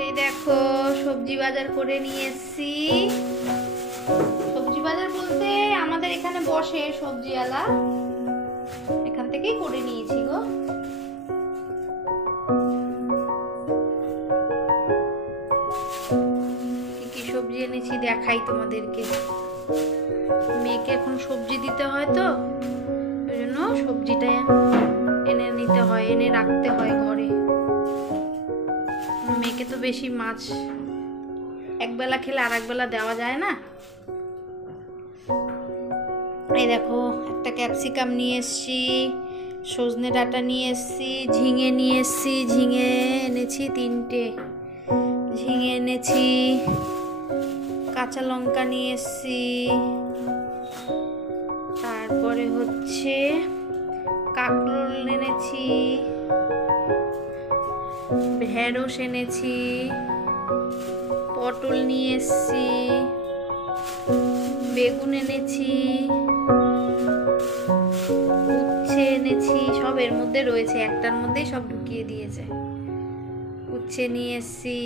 এই দেখো সবজি বাজার করে নিয়ে এসেছি। সবজি বাজার বলতে আমাদের এখানে বসে সবজিওয়ালা, এখান থেকেই করে নিয়েছি গো। কি কি সবজি এনেছি দেখাই তোমাদেরকে। মেয়েকে এখন সবজি দিতে হয় তো, ওই জন্য সবজিটা এনে নিতে হয়, এনে রাখতে হয় ঘরে। মেয়েকে তো বেশি মাছ একবেলা খেলে আর একবেলা দেওয়া যায় না। এই দেখো একটা ক্যাপসিকাম নিয়ে এসছি, সজনে ডাঁটা নিয়ে এসছি, ঝিঙে নিয়ে এসছি, ঝিঙে এনেছি 3টে ঝিঙে এনেছি, কাঁচা লঙ্কা নিয়ে এসছি, তারপরে হচ্ছে কাঁকরোল এনেছি, ঢেঁড়স এনেছি, পটল নিয়ে এসছি, বেগুন এনেছি, উচ্ছে এনেছি, সব এর মধ্যে রয়েছে, একটার মধ্যেই সব ঢুকিয়ে দিয়েছে। উচ্ছে নিয়ে এসছি,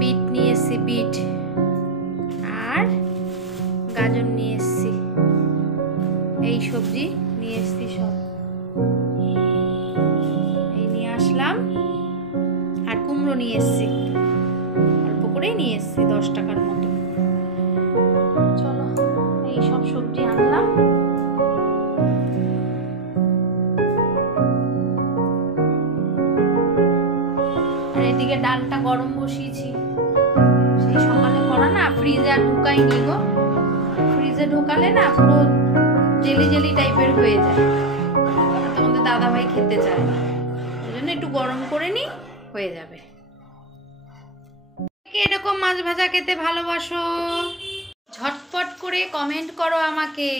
বিট নিয়ে এসছি, বিট আর গাজর নিয়ে এসছি। এই সবজি নিয়ে এসছি সব, এই নিয়ে আসলাম। আর কুমড়ো নিয়ে এসছি, অল্প করেই নিয়ে এসছি 10 টাকার মতো। চলো এই সব সবজি আনলাম। আর এদিকে ডালটা গরম বসিয়েছি, সেই সকালে করা না, ফ্রিজে আর ঢুকাইনি গো। ফ্রিজে ঢুকালে না পুরো জেলি জেলি টাইপের হয়ে যায়, তোমাদের দাদা ভাই খেতে চায় না, ওই জন্য একটু গরম করে নি, হয়ে যাবে। এরকম মাছ ভাজা খেতে ভালোবাসো? ঝটপট করে কমেন্ট করো আমাকে।